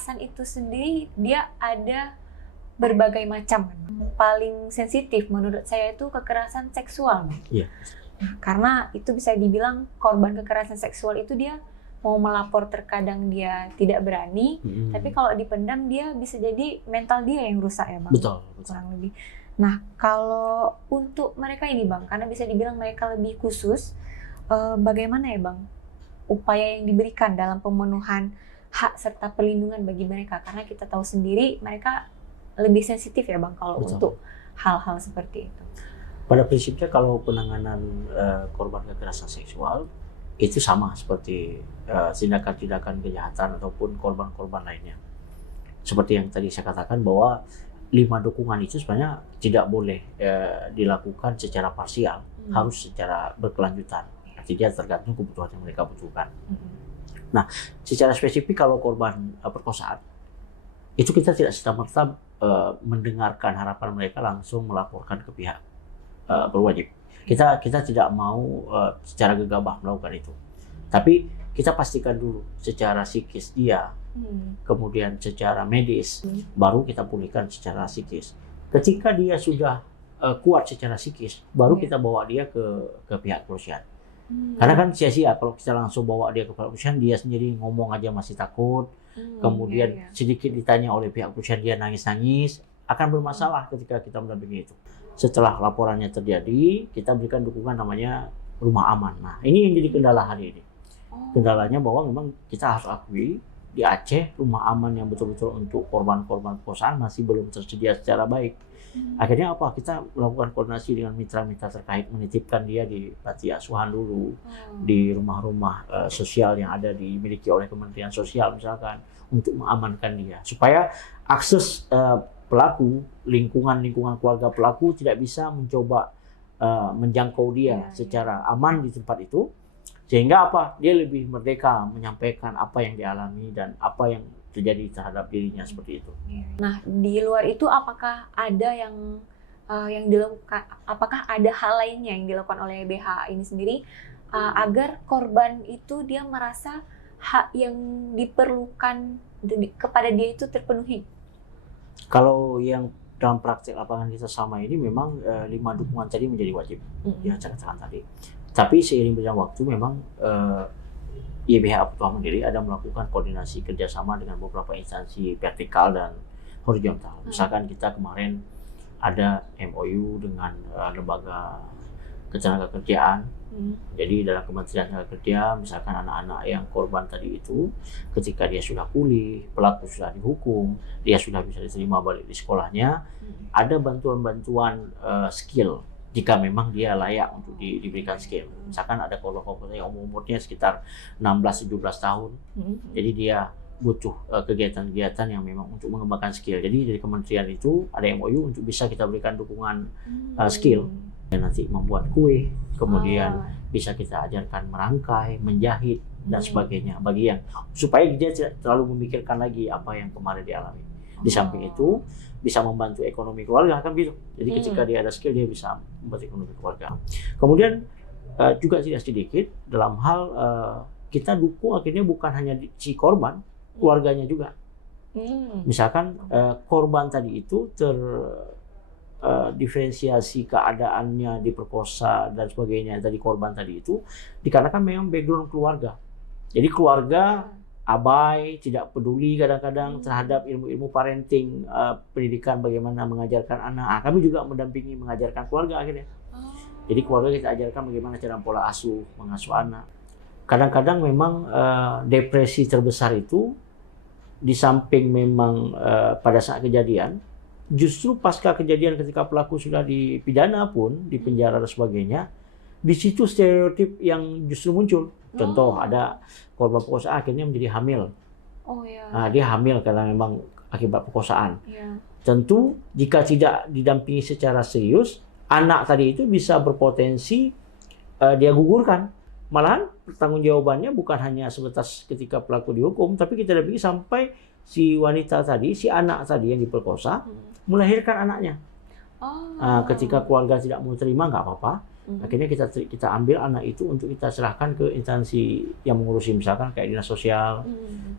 kekerasan itu sendiri dia ada berbagai macam. Paling sensitif menurut saya itu kekerasan seksual. Iya. Karena itu bisa dibilang korban kekerasan seksual itu dia mau melapor terkadang dia tidak berani, tapi kalau dipendam dia bisa jadi mental dia yang rusak ya Bang. Betul. Kurang lebih. Nah kalau untuk mereka ini Bang, karena bisa dibilang mereka lebih khusus, bagaimana ya Bang upaya yang diberikan dalam pemenuhan hak serta perlindungan bagi mereka? Karena kita tahu sendiri mereka lebih sensitif ya Bang kalau untuk hal-hal seperti itu. Pada prinsipnya kalau penanganan korban kekerasan seksual itu sama seperti tindakan-tindakan kejahatan ataupun korban-korban lainnya. Seperti yang tadi saya katakan bahwa 5 dukungan itu sebenarnya tidak boleh dilakukan secara parsial, harus secara berkelanjutan. Artinya tergantung kebutuhan yang mereka butuhkan. Nah, secara spesifik kalau korban perkosaan, itu kita tidak serta-merta mendengarkan harapan mereka langsung melaporkan ke pihak berwajib. Kita tidak mau secara gegabah melakukan itu. Tapi kita pastikan dulu secara psikis dia, kemudian secara medis, baru kita pulihkan secara psikis. Ketika dia sudah kuat secara psikis, baru kita bawa dia ke pihak kepolisian. Karena kan sia-sia kalau kita langsung bawa dia ke pihak kepolisian, dia sendiri ngomong aja masih takut. Kemudian sedikit ditanya oleh pihak kepolisian dia nangis-nangis, akan bermasalah ketika kita mendampingi itu. Setelah laporannya terjadi, kita berikan dukungan namanya rumah aman. Nah, ini yang jadi kendala hari ini. Kendalanya bahwa memang kita harus akui di Aceh rumah aman yang betul-betul untuk korban-korban perkosaan masih belum tersedia secara baik. Akhirnya apa? Kita melakukan koordinasi dengan mitra-mitra terkait, menitipkan dia di panti asuhan dulu, di rumah-rumah sosial yang ada dimiliki oleh Kementerian Sosial misalkan, untuk mengamankan dia supaya akses pelaku, lingkungan keluarga pelaku tidak bisa mencoba menjangkau dia secara aman di tempat itu, sehingga apa? Dia lebih merdeka menyampaikan apa yang dialami dan apa yang terjadi terhadap dirinya seperti itu. Nah, di luar itu apakah ada yang dilakukan? Apakah ada hal lainnya yang dilakukan oleh BH ini sendiri agar korban itu dia merasa hak yang diperlukan kepada dia itu terpenuhi? Kalau yang dalam praktik lapangan kita sama ini memang 5 dukungan tadi menjadi wajib, yang saya katakan tadi. Tapi seiring berjalan waktu memang YBH Aputuah Mandiri ada melakukan koordinasi kerjasama dengan beberapa instansi vertikal dan horizontal. Misalkan kita kemarin ada MOU dengan lembaga ketenagakerjaan. Jadi dalam Kementerian Tenaga misalkan anak-anak yang korban tadi itu, ketika dia sudah pulih, pelaku sudah dihukum, dia sudah bisa diterima balik di sekolahnya, ada bantuan-bantuan skill jika memang dia layak untuk diberikan skill. Misalkan ada korban-korban yang umurnya sekitar 16-17 tahun, jadi dia butuh kegiatan-kegiatan yang memang untuk mengembangkan skill. Jadi dari kementerian itu ada MOU untuk bisa kita berikan dukungan skill. Dan nanti membuat kue, kemudian bisa kita ajarkan merangkai, menjahit, dan sebagainya. Bagi yang supaya dia tidak terlalu memikirkan lagi apa yang kemarin dialami. Di samping itu bisa membantu ekonomi keluarga kan gitu. Jadi ketika dia ada skill dia bisa membantu ekonomi keluarga. Kemudian juga tidak sedikit dalam hal kita dukung akhirnya bukan hanya si korban, keluarganya juga. Misalkan korban tadi itu diferensiasi keadaannya diperkosa dan sebagainya dari korban tadi itu dikarenakan memang background keluarga. Jadi keluarga abai, tidak peduli kadang-kadang terhadap ilmu-ilmu parenting, pendidikan bagaimana mengajarkan anak. Kami juga mendampingi mengajarkan keluarga akhirnya. Jadi keluarga kita ajarkan bagaimana cara pola asuh, mengasuh anak. Kadang-kadang memang depresi terbesar itu di samping memang pada saat kejadian, justru pasca kejadian ketika pelaku sudah dipidana pun, di penjara dan sebagainya, di situ stereotip yang justru muncul. Contoh, ada korban perkosaan akhirnya menjadi hamil. Nah, dia hamil karena memang akibat perkosaan. Tentu, jika tidak didampingi secara serius, anak tadi itu bisa berpotensi dia gugurkan. Malahan pertanggungjawabannya bukan hanya sebatas ketika pelaku dihukum, tapi kita dampingi sampai si wanita tadi, si anak tadi yang diperkosa, melahirkan anaknya. Ketika keluarga tidak mau terima, nggak apa-apa. Akhirnya kita ambil anak itu untuk kita serahkan ke instansi yang mengurusi, misalkan kayak dinas sosial,